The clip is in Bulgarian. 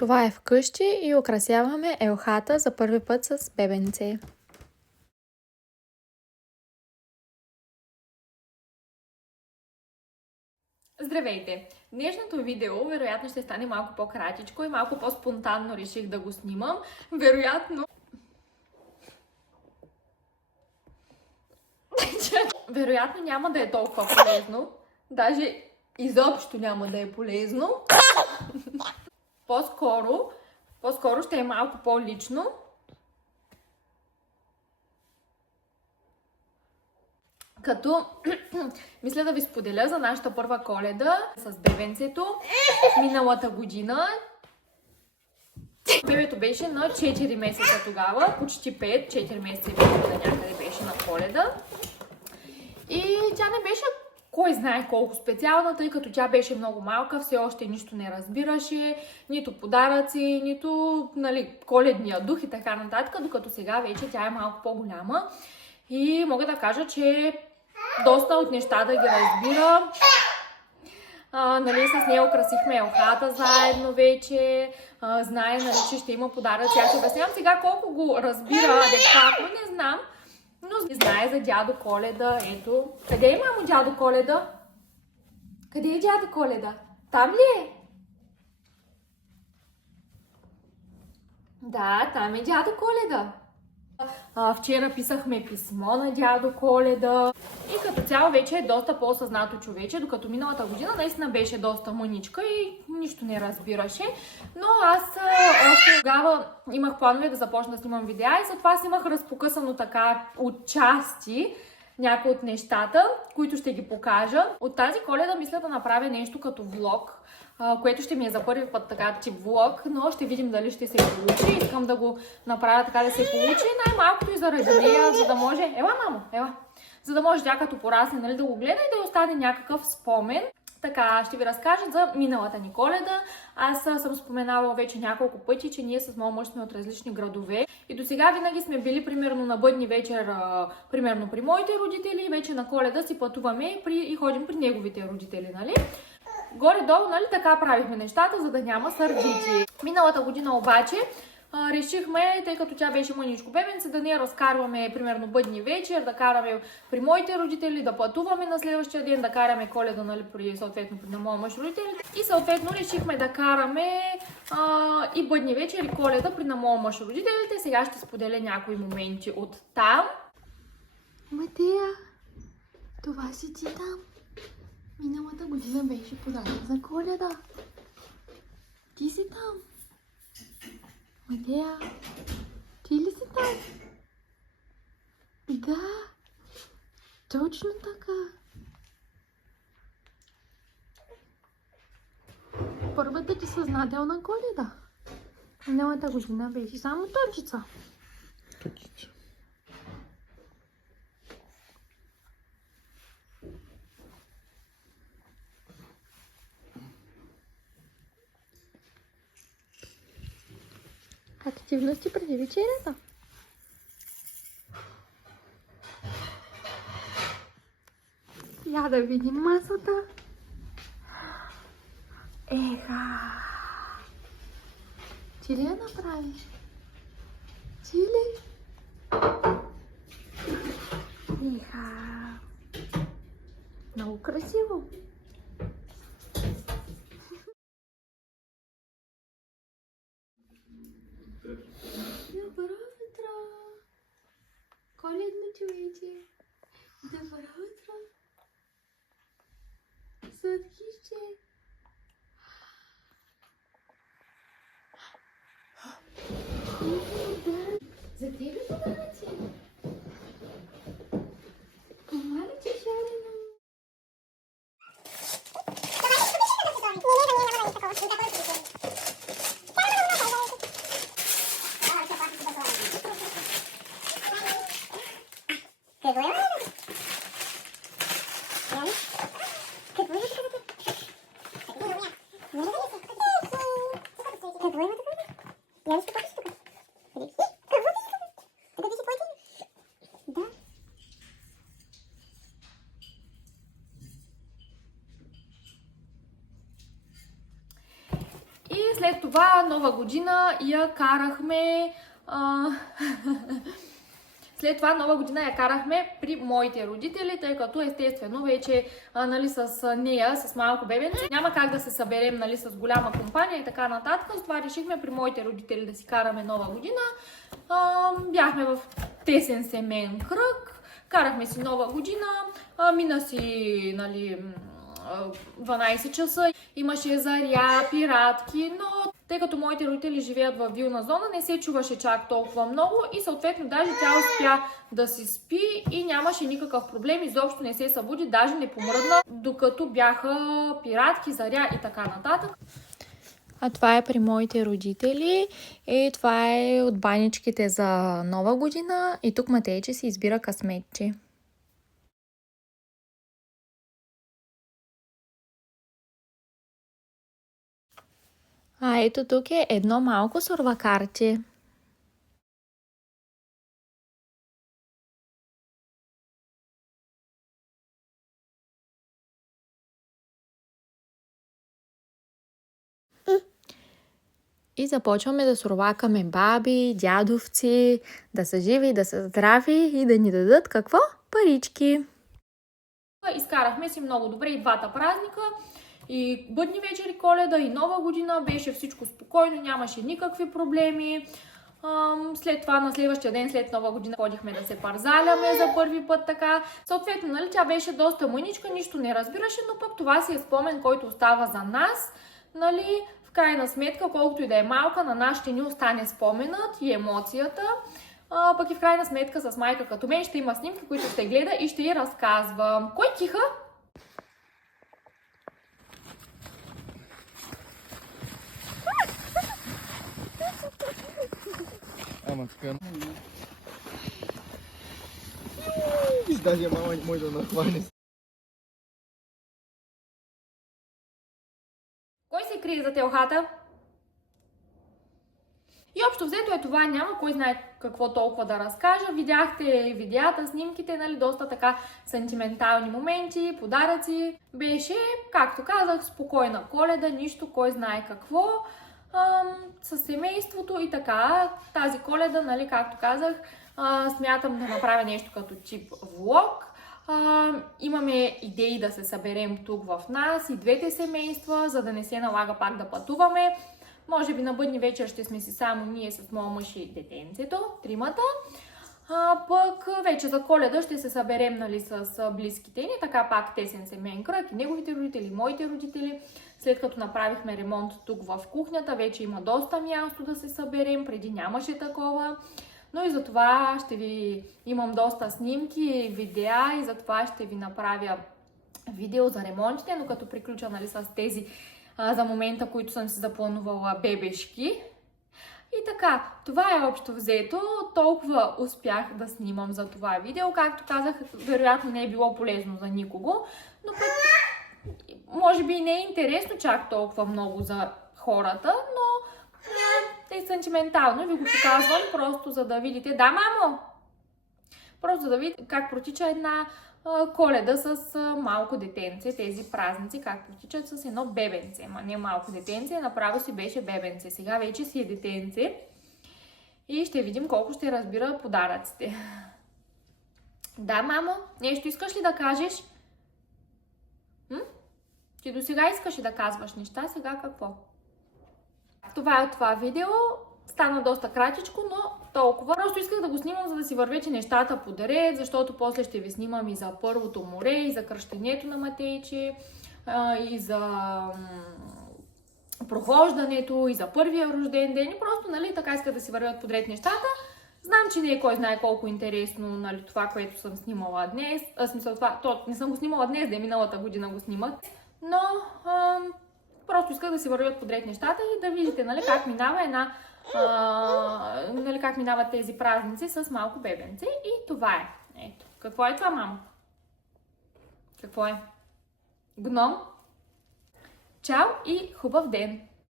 Това е вкъщи и украсяваме елхата за първи път с бебенце. Здравейте! Днешното видео вероятно ще стане малко по-кратичко и малко по-спонтанно реших да го снимам. Вероятно няма да е толкова полезно. Даже изобщо няма да е полезно. По-скоро ще е малко по-лично. Като мисля да ви споделя за нашата първа Коледа с бебенцето миналата година. Бебето беше на 4 месеца тогава, почти 5, 4 месеца и половина някъде беше на Коледа. И тя не беше кой знае колко специална, тъй като тя беше много малка, все още нищо не разбираше, нито подаръци, нито коледния дух и така нататък, докато сега вече тя е малко по-голяма. И мога да кажа, че доста от нещата ги разбира. С нея украсихме елхата заедно вече. Знае, че ще има подаръци. Аз обяснявам сега колко го разбира адекватно, не знам. Но знае за дядо Коледа. Ето. Къде е, мамо, дядо Коледа? Къде е дядо Коледа? Там ли е? Да, там е дядо Коледа. Вчера писахме писмо на дядо Коледа и като цяло вече е доста по-съзнато човече, докато миналата година наистина беше доста мъничка и нищо не разбираше. Но аз още тогава имах планове да започна да снимам видеа и затова снимах разпокъсано така от части някои от нещата, които ще ги покажа. От тази Коледа мисля да направя нещо като влог, което ще ми е за първи път така тип влог, но ще видим дали ще се получи. Искам да го направя така да се получи, най-малкото и заради нея, за да може... Ела, мамо, ела! За да може тя като порасне, да го гледа и да й остане някакъв спомен. Така, ще ви разкажа за миналата ни Коледа. Аз съм споменала вече няколко пъти, че ние с моят мъж сме от различни градове. И до сега винаги сме били примерно на бъдни вечер, примерно при моите родители. Вече на Коледа си пътуваме и ходим при неговите родители, нали? Горе-долу, така правихме нещата, за да няма сърдити. Миналата година обаче решихме, тъй като тя беше мъничко бебенце, да не я разкарваме примерно бъдни вечер, да караме при моите родители, да пътуваме на следващия ден, да караме Коледа, съответно при моя мъж родителите. И съответно решихме да караме и бъдни вечер и Коледа при моя мъж родителите. Сега ще споделя някои моменти от там. Матея, това си ти там. Миналата година беше подарък за Коледа. Ти си там. Матея, ти ли си там? Да, точно така. Първата ти съзнателна Коледа. Миналата година беше само точица. Точица. Активности преди вечерята. Я да видим масата. Еха! Ти ли я направи? Ти ли? Еха! Много красиво. Добро утро! Коледно човече! Добро утро! Сладкище! За тебе подаръци! Малече шарено! след това нова година я карахме... След това нова година я карахме при моите родители, тъй като естествено вече нали, с нея, с малко бебенце, няма как да се съберем нали, с голяма компания и така нататък. Затова решихме при моите родители да си караме нова година. Бяхме в тесен семейен кръг, карахме си нова година, мина си нали, 12 часа, имаше заря, пиратки, но тъй като моите родители живеят в вилна зона, не се чуваше чак толкова много и съответно даже тя успя да си спи и нямаше никакъв проблем, изобщо не се събуди, даже не помръдна, докато бяха пиратки, заря и така нататък. А това е при моите родители и това е от баничките за нова година и тук Матейче си избира късметче. А ето тук е едно малко сурвакарче. И започваме да сурвакаме баби, дядовци, да са живи, да са здрави и да ни дадат какво? Парички. Изкарахме си много добре и двата празника. И бъдни вечери, Коледа и Нова година, беше всичко спокойно, нямаше никакви проблеми. След това, на следващия ден, след Нова година, ходихме да се парзаляме за първи път така. Съответно, нали, тя беше доста мъничка, нищо не разбираше, но пък това си е спомен, който остава за нас. Нали, в крайна сметка, колкото и да е малка, на нас ще ни остане споменът и емоцията. Пък и в крайна сметка с майка като мен ще има снимки, които ще гледа и ще й разказвам. Кой киха? Ама така. Виж, даже мама може да нахване. Кой се крие за телхата? И общо взето е това, няма кой знае какво толкова да разкажа. Видяхте видеята, снимките, нали, доста така сантиментални моменти, подаръци. Беше, както казах, спокойна Коледа, нищо кой знае какво. Със семейството и така. Тази Коледа, нали, както казах, смятам да направя нещо като тип влог. Имаме идеи да се съберем тук в нас и двете семейства, за да не се налага пак да пътуваме. Може би на бъдни вечер ще сме си само ние с моя мъж и детенцето, тримата. Пък вече за Коледа ще се съберем нали, с близките ни, така пак тесен семейен кръг и неговите родители, и моите родители. След като направихме ремонт тук в кухнята, вече има доста място да се съберем, преди нямаше такова. Но и затова ще ви имам доста снимки, видеа и затова ще ви направя видео за ремонтите, но като приключа нали, с тези за момента, които съм си запланувала бебешки. И така, това е общо взето. Толкова успях да снимам за това видео. Както казах, вероятно не е било полезно за никого, но пък може би не е интересно чак толкова много за хората, но е сантиментално. Ви го показвам просто за да видите. Да, мамо! Просто за да видите как протича една Коледа с малко детенце, тези празници, как протичат с едно бебенце. Ма не малко детенце, направо си беше бебенце. Сега вече си е детенце. И ще видим колко ще разбира подаръците. Да, мамо, нещо искаш ли да кажеш? Ти до сега искаш да казваш неща, сега какво? Това е от това видео. Стана доста кратичко, но толкова. Просто исках да го снимам, за да си вървете нещата по ред, защото после ще ви снимам и за първото море, и за кръщението на Матейче, и за прохождането, и за първия рожден ден. И просто, нали, така исках да си вървят подред нещата. Знам, че не е кой знае колко интересно, нали, това, което съм снимала днес. Смисъл, това, не съм го снимала днес, да миналата година го снимах. Но просто исках да си вървят подред нещата и да видите, нали, как минава нали, как минават тези празници с малко бебенце. И това е. Ето. Какво е това, мамо? Какво е? Гном? Чао и хубав ден!